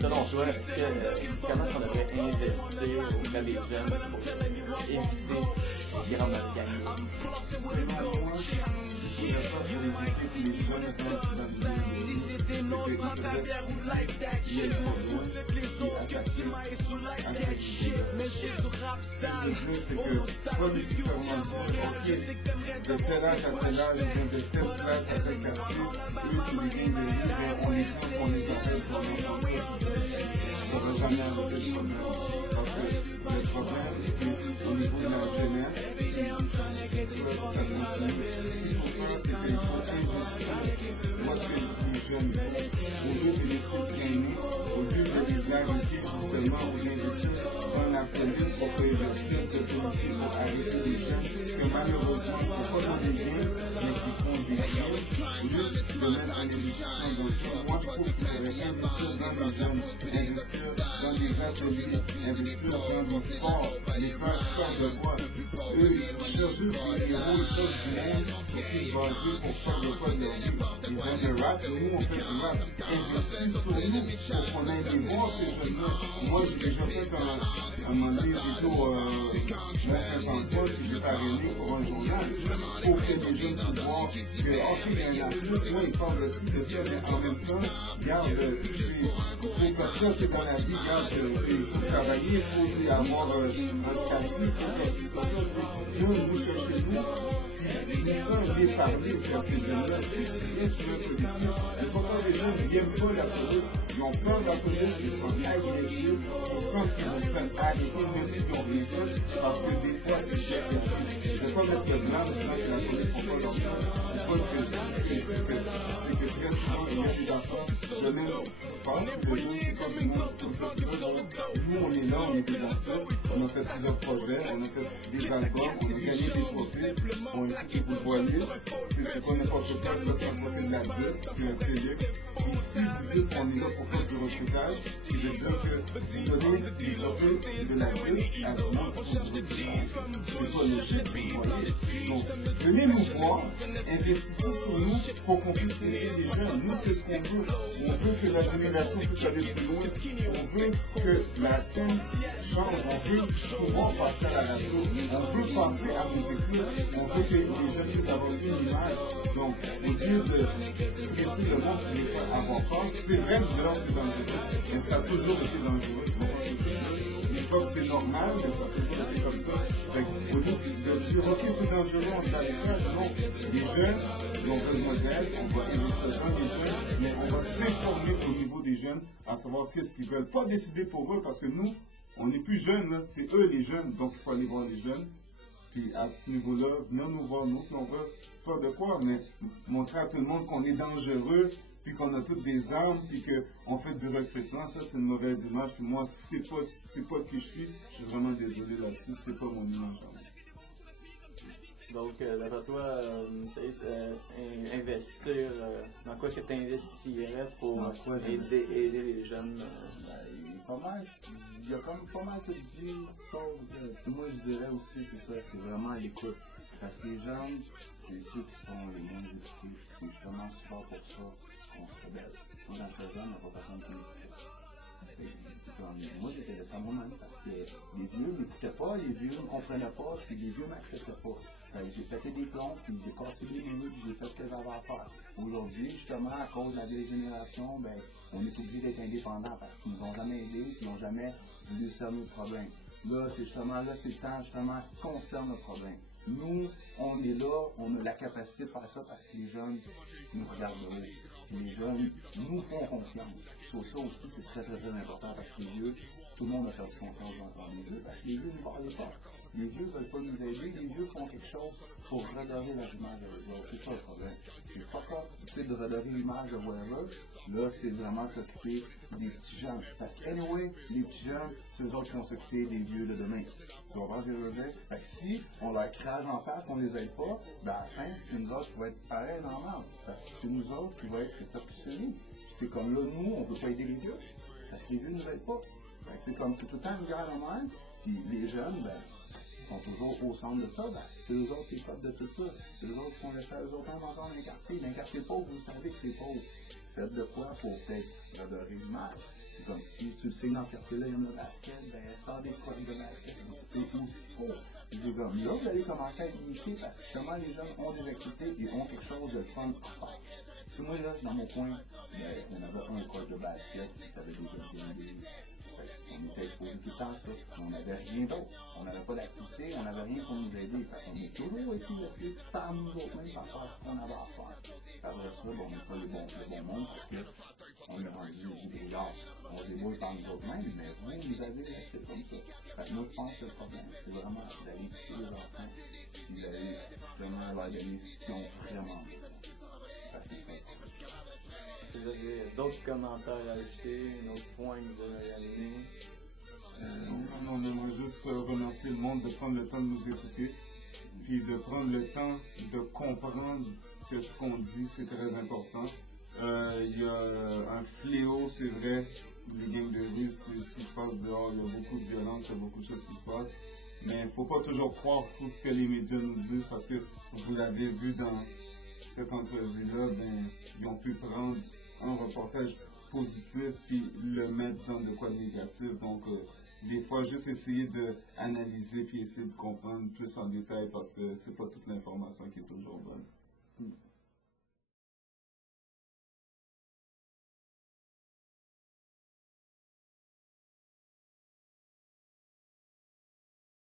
Selon toi, est-ce que comment est-ce qu'on devrait investir auprès des jeunes pour éviter qu'ils rentrent dans le gang? Selon moi, ce qu'il faudrait faire pour éviter que les jeunes rentrent dans le milieu, c'est qu'il faudrait cibler les besoins et attaquer à ce niveau-là. Ce que je veux dire, c'est que pas nécessairement dire, OK, de tel âge à tel âge, ou bien de telle place à tel quartier, eux, c'est des gangs de rue, mais on les prend, on les arrête, on les fait ça. Ça va jamais arrêter le problème. Parce que le problème, c'est au niveau de la jeunesse, tu vois, ça continue. Ce qu'il faut faire, c'est qu'il faut investir où est-ce que les jeunes sont. Au lieu de laisser traîner, au lieu de les arrêter justement, ou d'investir dans la police pour qu'il y ait plus de policiers pour arrêter les jeunes, que malheureusement, ne sont pas dans les gangs, mais qui font des crimes. Au lieu de mettre un investissement dans ça, moi je trouve qu'il faudrait investir dans les jeunes, investir dans des ateliers, investir dans des sports, les faire de quoi. Eux, ils cherchent juste des héros, ils cherchent du monde, ils sont plus basés pour faire de quoi de leur vie. Ils aiment le rap, nous on fait du rap. Investis sur nous pour qu'on aille les voir ces jeunes-là. Moi j'ai déjà fait un moment donné, j'étais au Mont-Saint-Antoine, puis j'ai parrainé pour un journal, pour que les jeunes puissent voir que, ok, il y a un artiste, moi il parle de ci, de ça, mais en même temps, regarde, il faut faire ça, tu sais, dans la vie, regarde, il faut travailler, il faut avoir un statut, il faut faire ci, ça, tu sais. Nous chercher nous, puis nous faire parler vers ces jeunes-là. Si tu viens, tu es un policier, la plupart des gens n'aiment pas la police, ils ont peur de la police, ils sont agressifs, ils sentent qu'ils vont se faire arrêter même s'ils n'ont rien fait, parce que des fois c'est cher. Je ne vais pas mettre le blanc en disant que la police ne font pas leur job. C'est pas ce que je dis. Ce que je dis, c'est que très souvent, il y a des enfants, le même qui se passe, puis les jeunes, c'est pas du monde comme ça. Nous, on est là, on est des artistes, on a fait plusieurs projets, on a fait des albums, on a gagné des trophées. Bon, ici, que vous voyez, c'est pas n'importe quoi, ça c'est un trophée de la disque, c'est un Félix. Ici, vous dites qu'on est là pour faire du recrutage, ce qui veut dire que vous donnez les trophées de la disque à du monde pour faire du recrutage. C'est pas logique, vous voyez. Donc, venez nous voir, investissez sur nous pour qu'on puisse aider les jeunes. Nous, c'est ce qu'on veut. On veut que la génération puisse aller plus loin. On veut que la scène change. On veut pouvoir passer à la radio. On veut passer à Musique Plus. On veut que les jeunes puissent avoir une image. Donc, au lieu de stresser le monde pour les faire avoir peur, c'est vrai que dehors c'est dangereux. Mais ça a toujours été dangereux. Tu vois ce que je veux dire? Je dis pas que c'est normal, mais ça a toujours été comme ça. Fait au lieu de dire, ok, c'est dangereux, on se fait non. Les jeunes, ils ont besoin d'aide, on va investir dans les jeunes, mais on va s'informer au niveau des jeunes, à savoir qu'est-ce qu'ils veulent. Pas décider pour eux, parce que nous, on n'est plus jeunes, c'est eux les jeunes, donc il faut aller voir les jeunes. Puis à ce niveau-là, venez nous voir, nous, puis on va faire de quoi, mais montrer à tout le monde qu'on est dangereux, puis qu'on a toutes des armes, puis qu'on fait du recrutement, ça c'est une mauvaise image. Puis moi, c'est pas qui je suis vraiment désolé là-dessus, c'est pas mon image. Donc, d'après toi, investir, dans quoi est-ce que tu investirais pour aider les jeunes? Il y a comme pas mal tout dit, sauf moi je dirais aussi, c'est ça, c'est vraiment l'écoute. Parce que les jeunes, c'est ceux qui sont les moins éduqués, c'est justement souvent pour ça qu'on se rebelle. Moi, quand j'étais jeune, il n'y a pas personne qui m'écoutait. Moi, j'étais laissé à moi-même parce que les vieux ne m'écoutaient pas, les vieux ne me comprenaient pas, puis les vieux ne m'acceptaient pas. J'ai pété des plombs, puis j'ai cassé des murs, puis j'ai fait ce que j'avais à faire. Aujourd'hui, justement, à cause de la vieille génération, ben, on est obligé d'être indépendant parce qu'ils nous ont jamais aidés, puis ils n'ont jamais voulu cerner le problème. Là, c'est le temps, justement, qu'on cerne le problème. Nous, on est là, on a la capacité de faire ça parce que les jeunes nous regardent de haut. Puis les jeunes nous font confiance. Sur ça aussi, c'est très, très, très important parce que les vieux, tout le monde a perdu confiance dans les vieux parce que les vieux ne parlent pas. Les vieux ne veulent pas nous aider, les vieux font quelque chose pour redorer leur image des autres. C'est ça le problème. C'est fuck off, tu sais, de redorer l'image de whatever. Là, c'est vraiment de s'occuper des petits jeunes. Parce que, anyway, les petits jeunes, c'est eux autres qui vont s'occuper des vieux de demain. Tu comprends ce que je veux dire? Fait que si on leur crache en face, qu'on les aide pas, ben à la fin, c'est nous autres qui vont être pareils dans l'âme. Parce que c'est nous autres qui vont être répercutionnés. C'est comme là, nous, on veut pas aider les vieux. Parce que les vieux nous aident pas. Fait que c'est comme, c'est tout le temps une guerre en même. Puis les jeunes, ben, sont toujours au centre de ça, ben, c'est eux autres qui copent de tout ça. C'est eux autres qui sont laissés à eux autres même encore dans les quartiers. Dans les quartiers pauvres, vous savez que c'est pauvre. faites de quoi pour peut-être redorer l'image. C'est comme si tu le sais dans ce quartier-là, il y a le basket, ben installe des cours de basket un petit peu où ce qu'il faut. Puis c'est comme là, vous allez commencer à limiter parce que justement les jeunes ont des activités et ont quelque chose de fun à faire. Tu sais, moi là, dans mon coin, ben, on avait un cours de basket, tu avais des on était exposé tout le temps à ça, mais on n'avait rien d'autre. On n'avait pas d'activité, on n'avait rien pour nous aider. Fait qu'on a toujours été laissés par nous autres mêmes par rapport à ce qu'on avait à faire. Après ça, bon, on n'est pas le bon monde parce qu'on est rendu au brouillard. On se débrouille par nous autres mêmes, mais vous avez laissé comme ça. Fait que moi, je pense que le problème, c'est vraiment d'aller écouter les enfants et d'aller justement leur donner ce qu'ils ont vraiment besoin. C'est ça. Est-ce que vous avez d'autres commentaires à ajouter, un autre point que vous avez amené? Non, on aimerait juste remercier le monde de prendre le temps de nous écouter, puis de prendre le temps de comprendre que ce qu'on dit, c'est très important. Il y a un fléau, c'est vrai, les gangs de rue, c'est ce qui se passe dehors, il y a beaucoup de violence, il y a beaucoup de choses qui se passent, mais il ne faut pas toujours croire tout ce que les médias nous disent, parce que vous l'avez vu dans cette entrevue-là, ben, ils ont pu prendre un reportage positif puis le mettre dans de quoi de négatif. Donc, des fois, juste essayer d'analyser puis essayer de comprendre plus en détail parce que c'est pas toute l'information qui est toujours bonne.